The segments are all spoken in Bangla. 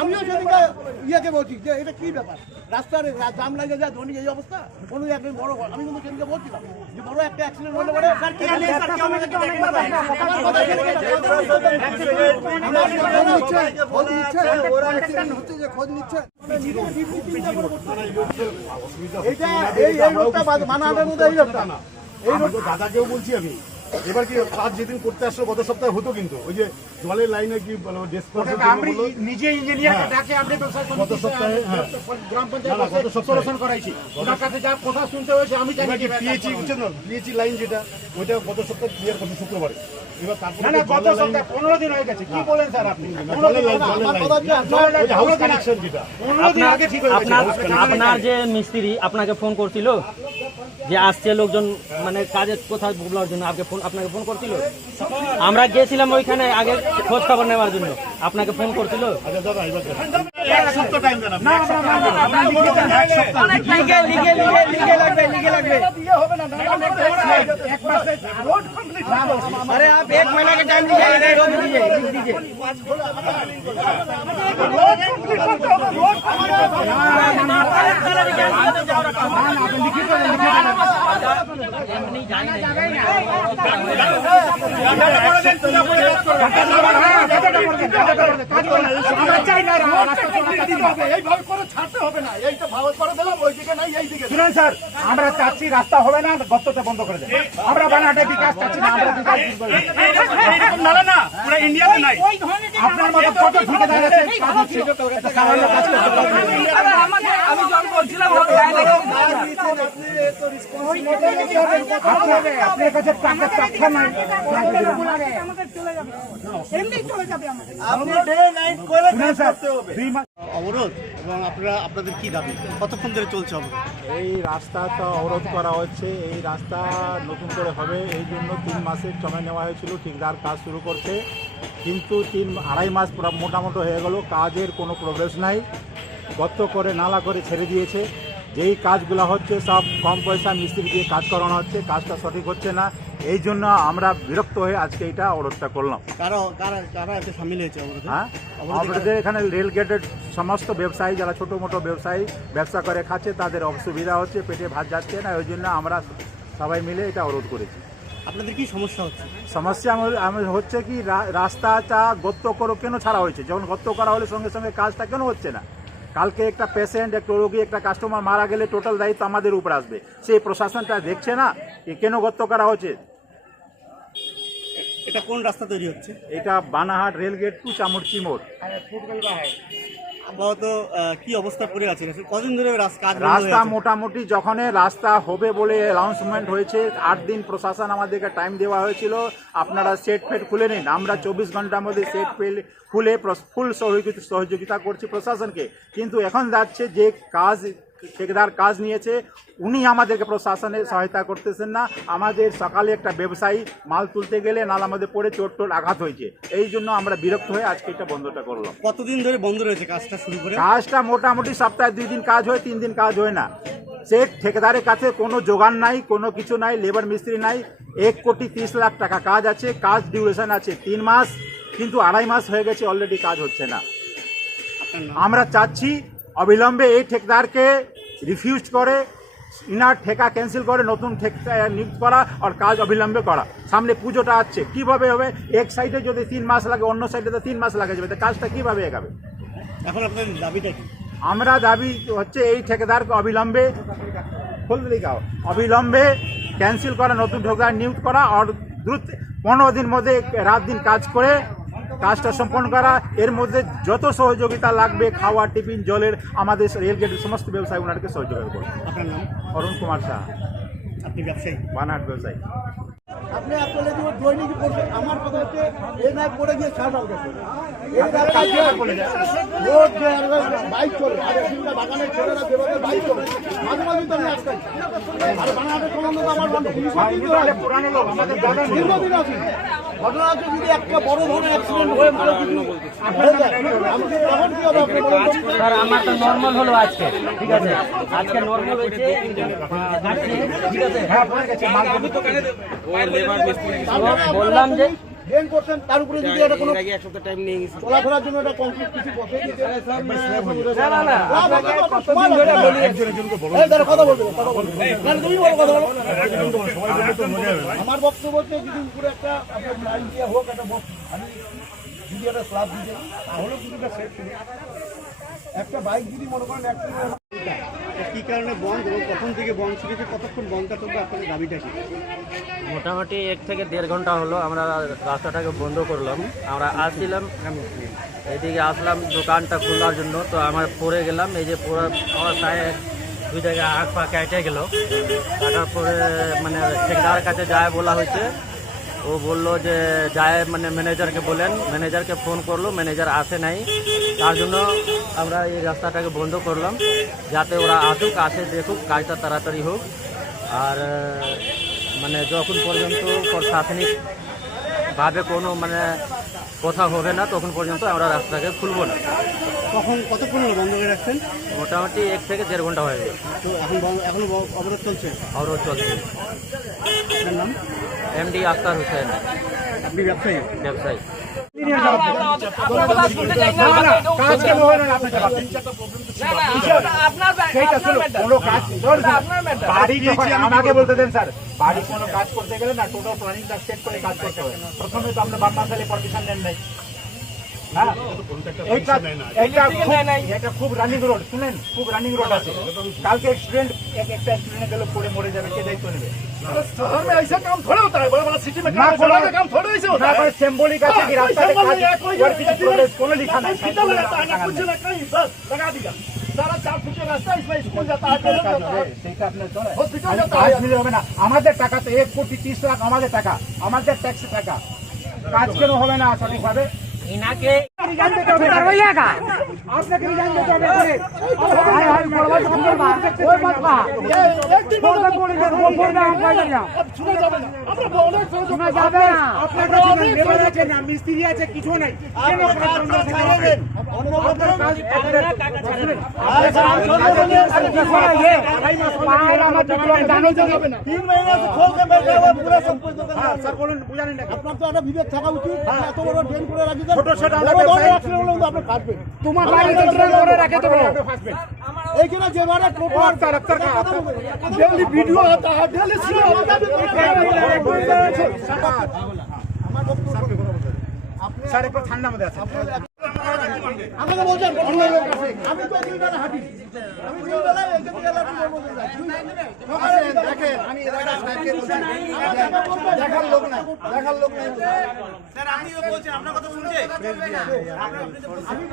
আমিও সেদিকে ইয়েকে বলছি যে এটা কি ব্যাপার, রাস্তার জাম লাগে যায় ধনী এই অবস্থা। কোনো একটা বড় আমি কিন্তু সেদিকে বলছিলাম যে বড় একটা অ্যাক্সিডেন্ট হলে পরে খোঁজ নিচ্ছে। এই রোডটা মানাহাটের মধ্যে এই রোডটা না, এই রোড দাদাকেও বলছি আমি। এবার কি কাজ যেদিন করতে আসলো গত সপ্তাহে হতো, কিন্তু ওই যে জলের লাইনে কি নিজে ইঞ্জিনিয়ারকে ডাকে আপনি গত সপ্তাহে গ্রাম পঞ্চায়েত সলিউশন করাইছি, ওনার কাছে যা কথা শুনতে হয়েছে আমি জানি। পিএইচি বুঝছেন না, পিএইচি লাইন যেটা ওইটা গত সপ্তাহে ক্লিয়ার করছে শুক্রবারে। এবার তারপরে গত সপ্তাহে 15 দিন হয়ে গেছে। কি বলেন স্যার আপনি? হাউস কানেকশন যেটা 15 দিন আগে ঠিক হয়ে গেছে। আপনার যে মিস্ত্রি আপনাকে ফোন করছিল যে আসছে লোকজন মানে কাজের কোথাও বলার জন্য আপনাকে ফোন করছিল? আমরা গিয়েছিলাম ওইখানে আগে খোঁজ খবর নেওয়ার জন্য, আপনাকে ফোন করছিল। अरे आप 1 महीना के टाइम दीजिए, रोक दीजिए, लिख दीजिए। শুনুন স্যার, আমরা চাচ্ছি রাস্তা হবে না, গর্তটা বন্ধ করে দেন। আমরা বানাহাটে বিকাশ চাচ্ছি না, আমরা বিকাশ আপনার মতো কত ঠিকাদার আছে সামান্য কাজ করতে পারবেন। আপনার কাছে টাকা নাই, অবরোধ এবং আপনাদের কি দাবি, কতক্ষণ ধরে চলছে অবরোধ? এই রাস্তাটা অবরোধ করা হচ্ছে। এই রাস্তা নতুন করে হবে এই জন্য 3 মাসের সময় নেওয়া হয়েছিল, ঠিকদার কাজ শুরু করতে, কিন্তু 2.5 মাস মোটামুটি হয়ে গেল, কাজের কোনো প্রোগ্রেস নাই। গর্ত করে নালা করে ছেড়ে দিয়েছে। যেই কাজগুলো হচ্ছে সব কম পয়সা মিস্ত্রি দিয়ে কাজ করানো হচ্ছে, কাজটা সঠিক হচ্ছে না। এই জন্য আমরা বিরক্ত হয়ে আজকে এটা অবরোধটা করলাম। কারা এতে সামিল হয়েছে? হ্যাঁ, আমাদের এখানে রেল গেটের সমস্ত ব্যবসায়ী যারা ছোটো মোটো ব্যবসায়ী ব্যবসা করে খাচ্ছে, তাদের অসুবিধা হচ্ছে, পেটে ভাত যাচ্ছে না, ওই জন্য আমরা সবাই মিলে এটা অবরোধ করেছি। আপনাদের কি সমস্যা হচ্ছে? সমস্যা আমাদের হচ্ছে কি, রাস্তাটা গর্ত করো কেন ছাড়া হয়েছে? যখন গর্ত করা হলে সঙ্গে সঙ্গে কাজটা কেন হচ্ছে না? কালকে একটা পেশেন্ট, একটা রোগী, একটা কাস্টমার মারা গেলে টোটাল দায়িত্ব আমাদের উপর আসবে। সেই প্রশাসনটা দেখছে না কেন গর্ত করা হচ্ছে। এটা কোন রাস্তা তৈরি হচ্ছে? এটা বানাহাট রেলগেট টু চামড়চি মোড়। আপাতত কি অবস্থা পড়ে আছে? কদিন ধরে রাস্তা মোটামুটি যখন রাস্তা হবে বলে অ্যানাউন্সমেন্ট হয়েছে 8 দিন প্রশাসন আমাদেরকে টাইম দেওয়া হয়েছিল, আপনারা সেট ফেট খুলে নিন। আমরা 24 ঘন্টার মধ্যে সেট খুলে ফুল সহযোগিতা করছি প্রশাসনকে, কিন্তু এখন যাচ্ছে যে ঠিকাদার কাজ নিয়েছে উনি আমাদেরকে প্রশাসনের সহায়তা করতেছেন না। আমাদের সকালে একটা ব্যবসায়ী মাল তুলতে গেলে নালার মধ্যে পড়ে চোট আঘাত হয়েছে, এই জন্য আমরা বিরক্ত হয়ে আজকে এটা বন্ধটা করলাম। কতদিন ধরে বন্ধ রয়েছে কাজটা শুরু করে? কাজটা মোটামুটি সপ্তাহে 2 দিন কাজ হয়, 3 দিন কাজ হয় না। সে ঠিকাদারের কাছে কোনো জোগান নাই, কোনো কিছু নাই, লেবার মিস্ত্রি নাই। 1,30,00,000 টাকা কাজ আছে, কাজ ডিউরেশন আছে 3 মাস, কিন্তু 2.5 মাস হয়ে গেছে অলরেডি কাজ হচ্ছে না। আমরা চাচ্ছি অবিলম্বে এই ঠিকাদারকে রিফিউজ করে ইনার ঠেকা ক্যান্সেল করে নতুন ঠেকা নিয়োগ করা আর কাজ অবিলম্বে করা। সামনে পুজোটা আসছে, কিভাবে হবে? এক সাইডে যদি 3 মাস লাগে, অন্য সাইডে তো 3 মাস লাগে যাবে, তো কাজটা কিভাবে এগাবে? এখন আপনাদের দাবিটা কি? আমরা দাবি হচ্ছে এই ঠিকাদারকে অবিলম্বে অবিলম্বে ক্যান্সেল করা, নতুন ঠিকাদার নিয়োগ করা আর দ্রুত 15 দিন মধ্যে রাত দিন কাজ করে কাজটা সম্পন্ন করা। এর মধ্যে যত সহযোগিতা লাগবে, খাওয়া, টিফিন, জলের, আমাদের রেলগেটের সমস্ত ব্যবসায়ী ওনাদেরকে সহযোগিতা করবে। আপনার নাম? অরুণ কুমার শাহ, আপনি ব্যবসায়ী? বানাট ব্যবসায়ী। আপনি আপনাদের যে দৈনিক পড়ছেন, আমার কথা হচ্ছে এই না পড়ে গিয়ে ছাড়া গেছে এই রাস্তা যে রোড যে বাইক চলে আর এখানটা বাগানের ছেলেরা যেভাবে বাইক চলে মাঝে মাঝে তো আমি আসতাম আর বানাহাটের সম্বন্ধে তো আমার পুরানো লোক আমাদের দাদা দীর্ঘদিন আছি। ঘটনা হচ্ছে যদি একটা বড় ধরনের অ্যাক্সিডেন্ট হয়ে ভালো কিছু হয়ে যায়, আমি কি তখন কি হবে আপনি বলুন তো? স্যার আমার তো নর্মাল হলো আজকে, ঠিক আছে, আজকে নর্মাল হয়েছে, ঠিক আছে। বললাম যে ড্রেন করছেন, তার উপরে যদি এটা কোনো চলাফেরার জন্য এটা কমপ্লিট কিছু বসে দিতে কথা বলবে তুমি বলো কথা বলো। আমার বক্তব্য হচ্ছে যদি উপরে একটা আপনার লাইন দিয়ে হোক, একটা আমি যদি একটা স্ল্যাব দিতে তাহলেও কিছুটা সেফ ছিল। একটা বাইক যদি মনে করেন কি কারণে বন্ধ, প্রথম থেকে বন্ধ ছিল, কতক্ষণ বন্ধটা চলবে, আপনাদের দাবিটা কি? মোটামুটি 1 থেকে 1.5 ঘন্টা হলো আমরা রাস্তাটাকে বন্ধ করলাম। আমরা আসছিলাম, এইদিকে আসলাম দোকানটা খোলার জন্য, তো আমরা পরে গেলাম, এই যে পুরো অবস্থায় 2 জায়গায় হাত পা কেটে গেল। কাটার পরে মানে ঠিকাদার কাছে যায় বলা হয়েছে, ও বললো যে যায় মানে ম্যানেজারকে বলেন, ম্যানেজারকে ফোন করলো, ম্যানেজার আসে নাই। তার জন্য আমরা এই রাস্তাটাকে বন্ধ করলাম, যাতে ওরা আসুক, আসে দেখুক, কাজটা তাড়াতাড়ি হোক। আর মানে যখন পর্যন্ত প্রশাসনিকভাবে কোনো মানে কথা হবে না, তখন পর্যন্ত আমরা রাস্তাটাকে খুলবো না। তখন কতক্ষণ হলো বন্ধ করে রাখছেন? মোটামুটি 1 থেকে 1.5 ঘন্টা হয়ে গেল। তো এখনো অবরোধ চলছে? অবরোধ চলছে। আপনার নাম? এমডি আক্তার হোসেন, আপনি ব্যবসায়ী? ব্যবসায়ী। আমাকে বলতে দেন স্যার, বাড়ি কোনো কাজ করতে গেলে না টোটাল প্ল্যানিং সেট করে কাজ করতে হবে। প্রথমে তো আমরা বাপ্পা সালে পারমিশন নেন নাই। হ্যাঁ, এটা খুব রানিং রোড, শুনেন, খুব রানিং রোড আছে। কালকে एक्सीडेंट একটা एक्सीडेंट গেল, পড়ে মরে যাবে, কে দায়িত্ব নেবে? शहर में ऐसा काम थोड़ा होता है, बड़ा सिटी में काम थोड़ा ऐसे होता है। सिंबॉलिक আছে কি রাস্তাতে কাজ ওয়ার্ক ইন প্রোগ্রেস কোনো লিখা নাই, सीधा लगाता है ना कुछ ना कहीं, बस लगा दिया सारा 4 फुट का रास्ता, इसमें स्कूल जाता है, कॉलेज जाता है, সেইটা আপনার চলে हॉस्पिटल जाता কাজ है। মিলে হবে না। আমাদের টাকা তো 1,30,00,000 আমাদের টাকা, আমাদের ট্যাক্সের টাকা, কাজ কেন হবে না সঠিকভাবে? ইনাকে আপনাকে রিজাইন দিতে হবে। মিস্ত্রি আছে, কিছু নাই, আপনার তো একটা বিবেক থাকা উচিত, এত বড় ড্রেন করে রাখি ছোট ছোট আপনি কাটবেন। তোমার বাড়ি করে রাখে তো এইখানে যেবারে डेली वीडियो आता है, डेली স্যার একটু ঠান্ডা মধ্যে আছে। আমাকে বলছেন আমি তো দুই বেলা হাঁটি, আমি দুই বেলায় এখান থেকে দেখেন আমি দেখার লোক নাই, দেখার লোক নাই স্যার। আমিও বলছি আপনার কথা শুনছে, আমি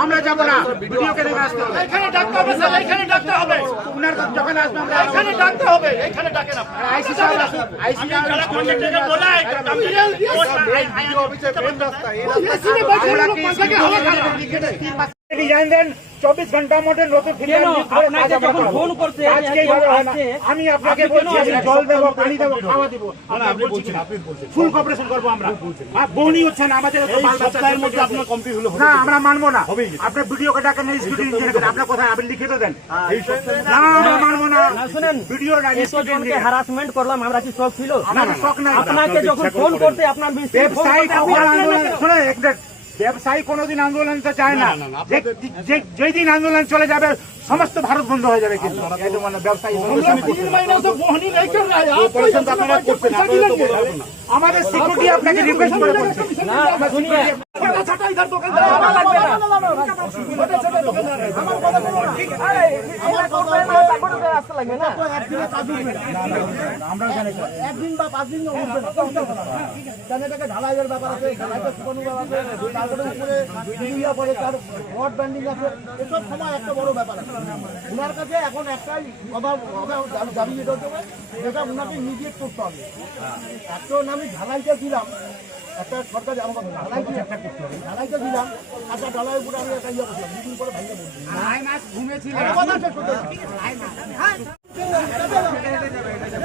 আমরা যাবো না, ভিডিওকে দেখে আসতে হবে। এখানে ডাকতে হবে স্যার, এখানে ডাকতে হবে, উনার যখন আসবে আমরা এখানে ডাকতে হবে, এখানে ডাকেন আপনি। আইসি সাহেব আসুন, আইসি কন্ট্রাক্টরকে বলাই ডিজাইন দেন, 24 ঘন্টার মধ্যে নতুন কেন আপনাকে যখন ফোন করছে আজকে এইভাবে হয় না। আমি আপনাকে বলছি আমি জল দেবো, পানি দেবো, খাওয়া দেবো, আপনি বলছেন আপনি বলছেন ফুল কপারেশন করবো আমরা। আর বউনি হচ্ছে না আমাদের, এই সপ্তাহের মধ্যে আপনার কমপ্লিট হলো না আমরা মানবো না। হবেই। আপনি ভিডিওকে ডাকেন, স্কুটি ইঞ্জিনিয়ার আপনার কোথায় আপনি লিখে তো দেন। এই সপ্তাহে না আমরা মানবো না। না, শুনেন, ভিডিও এত জনকে হ্যারাসমেন্ট করলাম, আমরা কি শখ ছিল? আমাদের শখ নাই। আপনাকে যখন ফোন করতে আপনার মিস্ত্রি ফোন ব্যবসায়ী করতে আপনি আসলেন না কেন? শুনে ব্যবসায়ী কোনোদিন আন্দোলন তো চায় না। না, না, আপনাদের- যেই দিন আন্দোলন চলে যাবে সমস্ত ভারত বন্ধ হয়ে যাবে। কিন্তু এই তো মানে ব্যবসায়ী অপারেশন তো আপনারা করছেন, আপনারা তো বলতে পারবেন না। আমাদের সিকিউরিটি আপনাকে রিকোয়েস্ট করে বলছে। না, শুনিয়ে একদিন বা 5 দিন উঠবে না, কারণ এটাকে ঢালাইয়ের ব্যাপার আছে, ঢালাইটা শুকানোর ব্যাপার আছে, তারপরে উপরে ইউরিয়া পরে তার রড ব্যান্ডিং আছে, এসব সময় একটা বড় ব্যাপার আছে। উনার কাছে এখন একটাই দাবি যেটা হচ্ছে যেটা উনাকে ইমিডিয়েট করতে হবে। একটা আমি ঢালাইটা দিলাম, একটা সরকারি আমার কথা ঢালাইটা একটা করতে হবে, ঢালাইটা দিলাম, একটা ঢালাই উপরে আমি একটা ইয়ে করলাম, দুদিন পরে ভাইয়া বলছি কথা শেষ করতে হবে।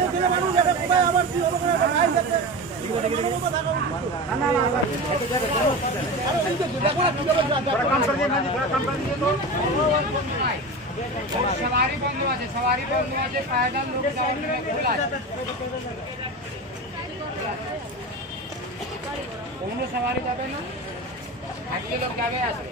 এই ছেলে মানুষ এটা কোথায় আবার কি হলো একটা ভাই যাচ্ছে सवारी बंद हुआ है पैदल लोग जाओ खुला কোনো সবারি যাবে না আজকে লোক যাবে আসবে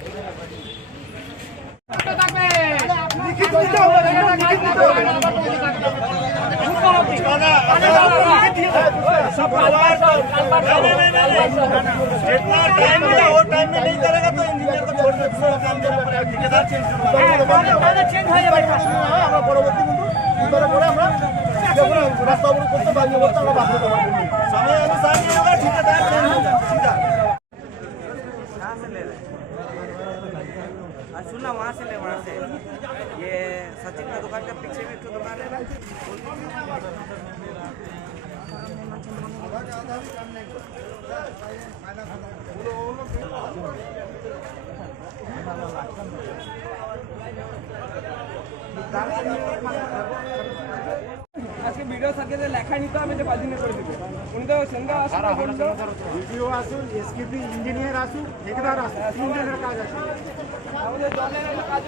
আমরা পরবর্তী কিন্তু ভিতরে করে আমরা যখন রাস্তা অবরোধ করতে পারি আমরা বাদ দিতে পারবো। सुनना वहाँ से ले, वहाँ से ये सचिन का दुकान का पीछे में एक दुकान है ना। আজকে ভিডিও সার্কেলে লেখা নিতে আমি তো বাদিনে করে দেবো উনি তো সঙ্গে ভিডিও আসুন, এসকিপি ইঞ্জিনিয়ার আসুন, ঠিকাদার আসুন, তিনজনের কাজ আছে। আমাদের জলের কাজ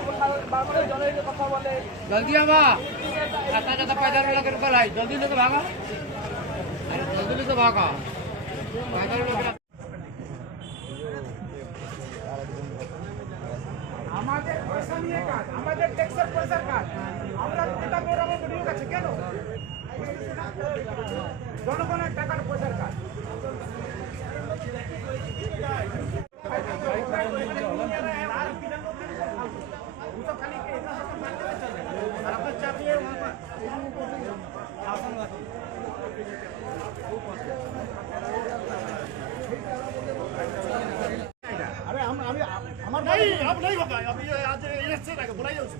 বারবার জলের কথা বলে जल्दी आवा ज्यादा पैदल वाला के ऊपर आई जल्दी लेके भागा अरे जल्दी लेके भागा पैदल वाला আমাদের পয়সা নিয়ে কাজ, আমাদের ট্যাক্সের পয়সার কাজ, আমরা এটা বেরোবো ভিডিও কাছে কেন? জনগণের টাকার পয়সার কাজ। अरे हम अभी हमारे नहीं अब नहीं होगा, अब ये आज ये से रहेगा, बुलाइए उसे।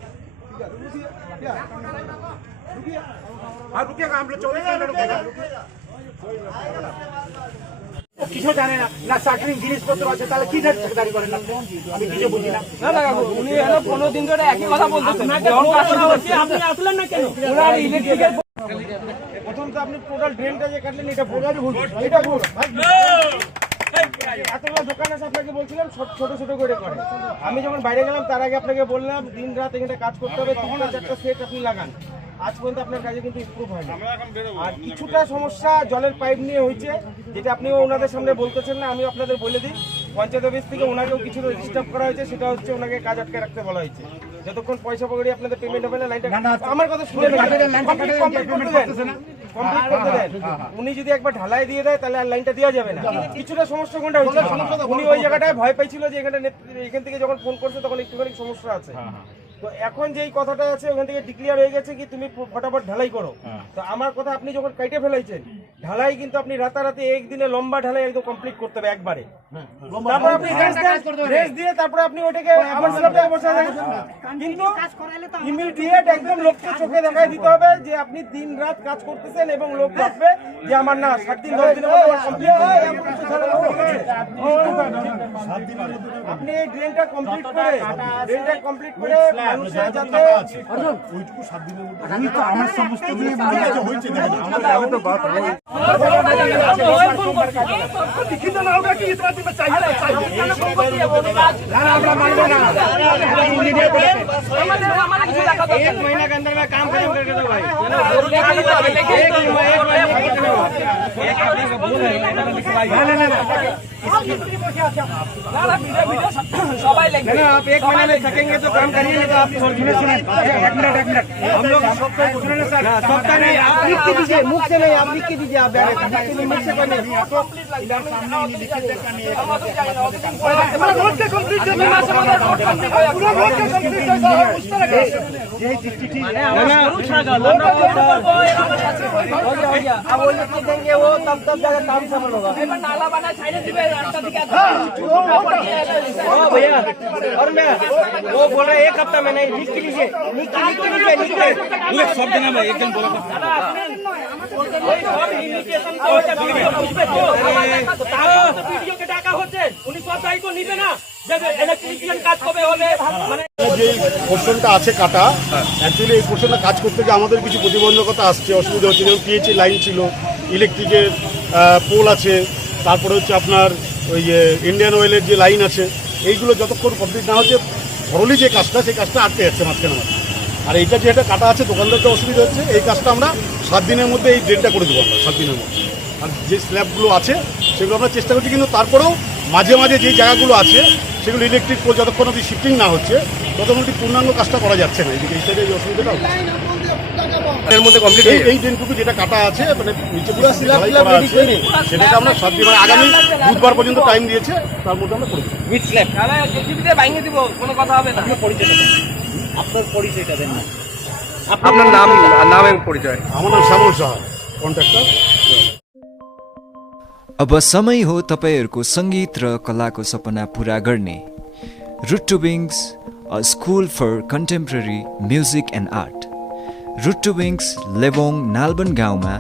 আর रुकेगा हम लोग 24 घंटे रुकेगा। ও কিছু জানে না, না চাকরির জিনিসপত্র আছে, তাহলে কি ঠিকাদারি করেন না? আমি কিছু বুঝি না। না না উনি হলো 15 দিন ধরে একই কথা বলতেছেন আপনাকে ফোন করা হচ্ছে, আপনি আসলেন না কেন? ওনার ইলেকট্রিকের প্রথম তো আপনি টোটাল ড্রেনটা যে কাটলেন এটা টোটালি ভুল, এটা ভুল ভাই। এতগুলো দোকান আছে আপনাকে বলছিলাম ছোট ছোট করে করে, আমি যখন বাইরে গেলাম তার আগে আপনাকে বললাম দিন রাত এখানে কাজ করতে হবে, 3-4টা সেট আপনি লাগান। আজ পর্যন্ত আপনার কাজে কিন্তু ইমপ্রুভ হয়নি। আর কিছুটা সমস্যা জলের পাইপ নিয়ে হয়েছে, যেটা আপনিও ওনাদের সামনে বলতেছেন না, আমি আপনাদের বলে দিই। পঞ্চায়েত অফিস থেকে ওনাকেও কিছু ডিস্টার্ব করা হয়েছে, সেটা হচ্ছে ওনাকে কাজ আটকে রাখতে বলা হয়েছে। যতক্ষণ পয়সা পকড়ি আপনাদের পেমেন্ট হবে না, লাইনটা আমার কথা শুনে কমপ্লিট করতে দেন। উনি যদি একবার ঢালাই দিয়ে দেয় তাহলে আর লাইনটা দেওয়া যাবে না। কিছুটা সমস্যা কোনটা হচ্ছে, উনি ওই জায়গাটায় ভয় পাইছিল যে এখান থেকে যখন ফোন করছে তখন একটুখানি সমস্যা আছে। তো এখন যেই কথাটা আছে ওখান থেকে ডিক্লিয়ার হয়ে গেছে কি তুমি ফটাফট ঢালাই করো। তো আমার কথা আপনি যখন কাইটে ফেলাইছেন ঢালাই কিন্তু আপনি রাতারাতি একদিনে লম্বা ঢালাই একদম কমপ্লিট করতে হবে একবারে। তারপর আপনি রেস্ট দিয়ে তারপরে আপনি ওটাকে আবার স্ল্যাবে বসাবেন। কিন্তু ইমিডিয়েট একদম লোককে চোখে দেখাই দিতে হবে যে আপনি দিন রাত কাজ করতেছেন এবং লোক দেখবে যে আমার না 7 দিন 10 দিনের মধ্যে কমপ্লিট হয়ে যাবে। আপনি এই ড্রেনটা কমপ্লিট করে মানুষের যাতে ওইটুকু 7 দিনের মধ্যে আমি তো আমার সমস্ত নিয়ে হয়েছে দেখেন আমাদের আমি তো বাত লিখিত না होगा कि इतना दिन में चाहिए ना আমরা মানব না हमारा किसी का 1 महीना के अंदर में काम खत्म करके दो भाई। आप 1 महीना में थकेंगे तो काम करिए, नहीं तो आप छोड़ दीजिए। एक मिनट हम लोग सबका नहीं, आप लिख के दीजिए, मुख से नहीं, आप लिख के दीजिए। आप मुख से करने अब वो लिख के देंगे, वो तब जाकर काम सफल होगा। नाला बना भैया, और मैं वो बोल रहा है 1 हफ्ता में नहीं, लिख के लीजिए, लिख के सब देना भाई एकदम बोला যে পোর্শনটা আছে কাটা, অ্যাকচুয়ালি এই পোর্শনটা কাজ করতে গিয়ে আমাদের কিছু প্রতিবন্ধকতা আসছে, অসুবিধা হচ্ছে। যেমন পিএইচই লাইন ছিল, ইলেকট্রিকের পোল আছে, তারপরে হচ্ছে আপনার ওই ইন্ডিয়ান অয়েলের যে লাইন আছে, এইগুলো যতক্ষণ কমপ্লিট না হচ্ছে থরলি যে কাজটা, সেই কাজটা আটকে যাচ্ছে মাঝখানে। আর এইটা যে একটা কাটা আছে, দোকানদারটা অসুবিধা হচ্ছে। এই কাজটা আমরা 7 দিনের মধ্যে এই ড্রেনটা করে দেবো আমরা 7 দিনের মধ্যে। আর যে স্ল্যাবগুলো আছে সেগুলো আমরা চেষ্টা করছি, কিন্তু তারপরেও মাঝে মাঝে যে জায়গাগুলো আছে সেগুলো ইলেকট্রিক পোল যতক্ষণ অবধি শিফটিং না হচ্ছে ততক্ষণ পূর্ণাঙ্গ কাজটা করা যাচ্ছে না। এইদিকে এই সাইডে এই অসুবিধাটা হচ্ছে। এর মধ্যে কমপ্লিট এই ড্রেনটুকু যেটা কাটা আছে, মানে নিচে পুরো ঢালাই করা আছে, সেটাকে আমরা 7 দিন আগামী বুধবার পর্যন্ত টাইম দিয়েছে, তার মধ্যে আমরা করে দেবো। আপনার পরিচয়টা দেন না। আপনার নাম এবং পরিচয়? আমার নাম শ্যামল সাহা, कन्ट्र्याक्टर। अब समय हो तपाईहरूको सङ्गीत र कलाको सपना पुरा गर्ने। Root to wings, a school for contemporary music and art. Root to wings Lebong Nalban गाउँमा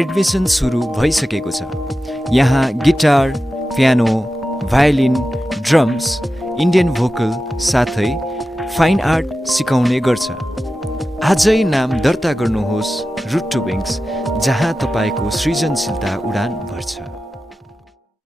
एडमिसन सुरु भइसकेको छ। यहाँ guitar, piano, violin, drums, Indian vocal साथै फाइन आर्ट सिकाउने गर्छ। आजै नाम दर्ता गर्नुहोस् रुट टु विङ्स, जहाँ तपाईँको सृजनशीलता उडान भर्छ।